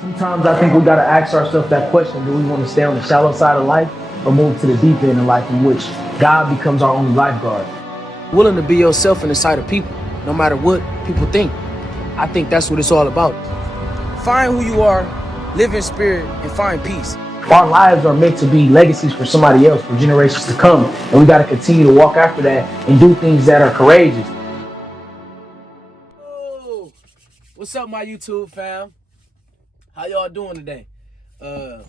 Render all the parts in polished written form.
Sometimes I think we got to ask ourselves that question: do we want to stay on the shallow side of life or move to the deep end of life in which God becomes our only lifeguard? Willing to be yourself in the sight of people, no matter what people think. I think that's what it's all about. Find who you are, live in spirit, and find peace. Our lives are meant to be legacies for somebody else, for generations to come, and we got to continue to walk after that and do things that are courageous. Oh, what's up, my YouTube fam? How y'all doing today? To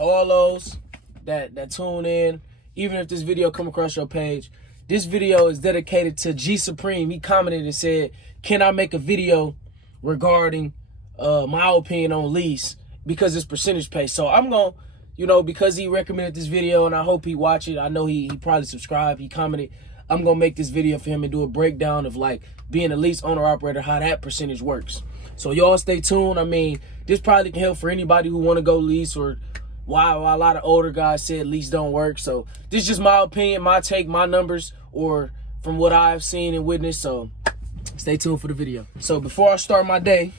all those that tune in, even if this video come across your page, this video is dedicated to G Supreme. He commented and said, can I make a video regarding my opinion on Lease, because it's percentage pay. So I'm going to, because he recommended this video and I hope he watch it. I know he probably subscribed, he commented. I'm going to make this video for him and do a breakdown of like being a lease owner operator, how that percentage works. So y'all stay tuned. I mean, this probably can help for anybody who want to go lease, or why a lot of older guys said lease don't work. So this is just my opinion, my take, my numbers, or from what I've seen and witnessed. So stay tuned for the video. So before I start my day,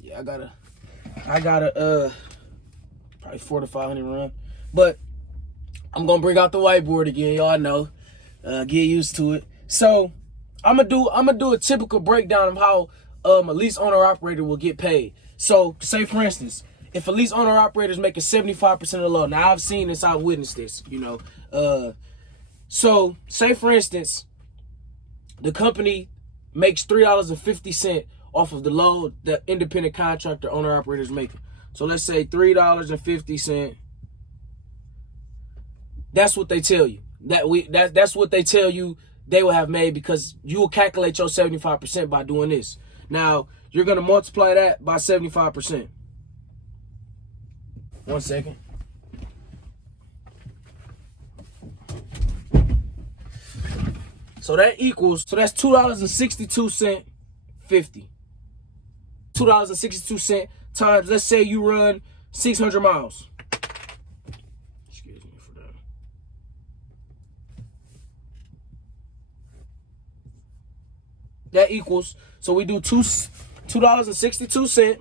yeah, I gotta probably 400 to 500 run, but I'm gonna bring out the whiteboard again. Y'all know, get used to it. So I'm gonna do a typical breakdown of how a lease owner operator will get paid. So say for instance, if a lease owner operator is making 75% of the load, now I've seen this, I've witnessed this, so say for instance, the company makes $3.50 off of the load the independent contractor owner operator is making. So let's say $3.50. That's what they tell you. That's what they tell you they will have made, because you will calculate your 75% by doing this. Now, you're going to multiply that by 75%. 1 second. So that equals, that's $2.62, 50. $2.62 times, let's say you run 600 miles. Excuse me for that. That equals, so we do $2.62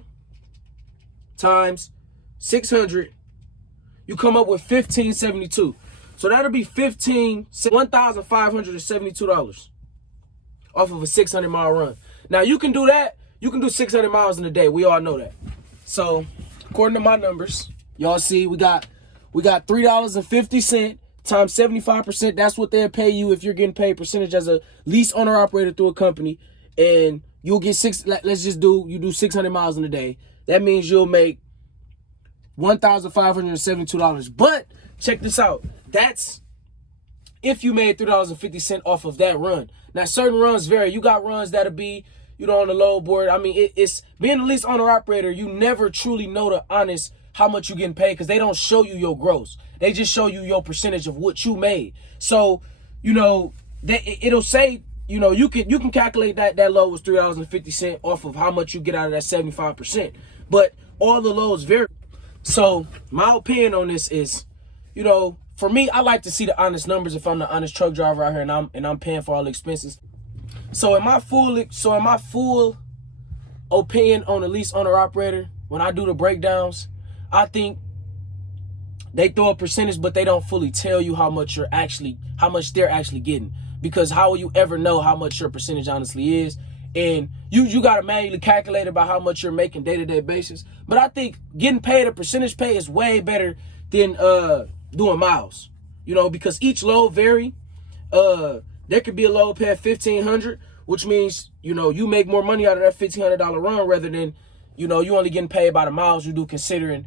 times 600. You come up with $1,572. So that'll be $1,572 off of a 600-mile run. Now you can do that. You can do 600 miles in a day. We all know that. So according to my numbers, y'all see we got $3.50 times 75%. That's what they'll pay you if you're getting paid percentage as a lease owner operator through a company. And you'll get let's just do, you do 600 miles in a day. That means you'll make $1,572. But check this out. That's if you made $3.50 off of that run. Now, certain runs vary. You got runs that'll be, on the load board. I mean, it's being a lease owner operator, you never truly know the honest how much you're getting paid, because they don't show you your gross. They just show you your percentage of what you made. So, it'll say, you can calculate that load was $3.50 off of how much you get out of that 75%. But all the loads vary. So my opinion on this is, for me, I like to see the honest numbers if I'm the honest truck driver out here and I'm paying for all the expenses. So in my full opinion on the lease owner operator, when I do the breakdowns, I think they throw a percentage, but they don't fully tell you how much they're actually getting. Because how will you ever know how much your percentage honestly is? And you got to manually calculate about how much you're making day-to-day basis. But I think getting paid a percentage pay is way better than doing miles. Because each load vary. There could be a load pay at $1,500, which means, you make more money out of that $1,500 run rather than, you only getting paid by the miles you do, considering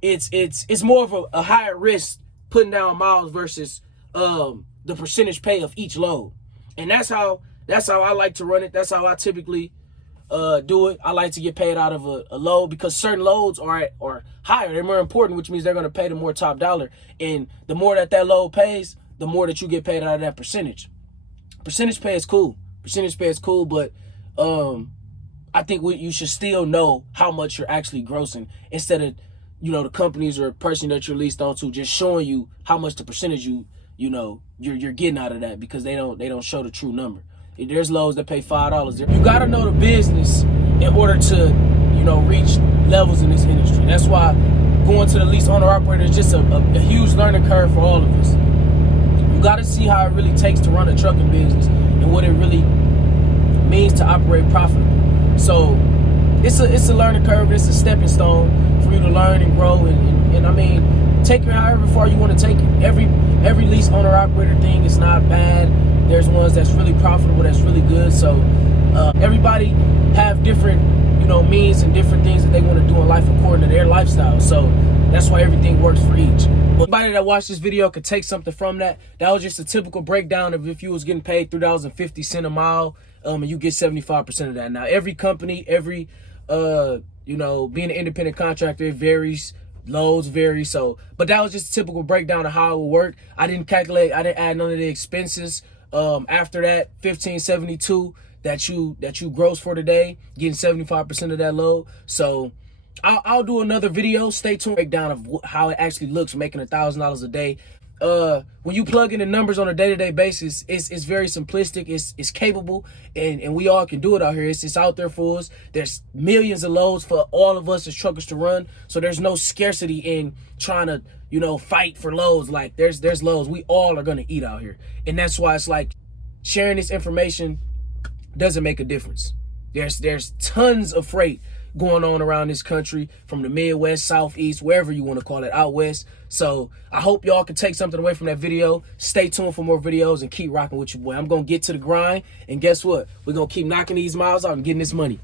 it's more of a higher risk putting down miles versus the percentage pay of each load. And that's how I like to run it. That's how I typically do it. I like to get paid out of a load, because certain loads are higher. They're more important, which means they're going to pay the more top dollar. And the more that load pays, the more that you get paid out of that percentage. Percentage pay is cool. But I think you should still know how much you're actually grossing, instead of, the companies or person that you're leased onto just showing you how much the percentage you're getting out of that, because they don't show the true number. There's loads that pay $5. You got to know the business in order to, reach levels in this industry. That's why going to the lease owner operator is just a huge learning curve for all of us. You got to see how it really takes to run a trucking business and what it really means to operate profitably. So it's a learning curve. It's a stepping stone for you to learn and grow. And I mean, take it however far you want to take it. Every lease owner operator thing is not bad. There's ones that's really profitable, that's really good. So everybody have different means and different things that they want to do in life according to their lifestyle. So that's why everything works for each. But anybody that watched this video could take something from that. That was just a typical breakdown of if you was getting paid $3.50 a mile, and you get 75% of that. Now every company, every being an independent contractor, it varies. Loads vary. So, but that was just a typical breakdown of how it would work. I didn't calculate. I didn't add none of the expenses. After that, $15.72 that you gross for today, getting 75% of that load. So I'll do another video. Stay tuned. Breakdown of how it actually looks making $1,000 a day. When you plug in the numbers on a day-to-day basis, it's very simplistic. It's capable, and we all can do it out here. It's out there for us. There's millions of loads for all of us as truckers to run. So there's no scarcity in trying to fight for loads. Like there's loads we all are gonna eat out here, and that's why it's like sharing this information doesn't make a difference. There's tons of freight going on around this country, from the Midwest, Southeast, wherever you want to call it, out west. So I hope y'all can take something away from that video. Stay tuned for more videos and keep rocking with your boy. I'm going to get to the grind, and guess what? We're going to keep knocking these miles out and getting this money.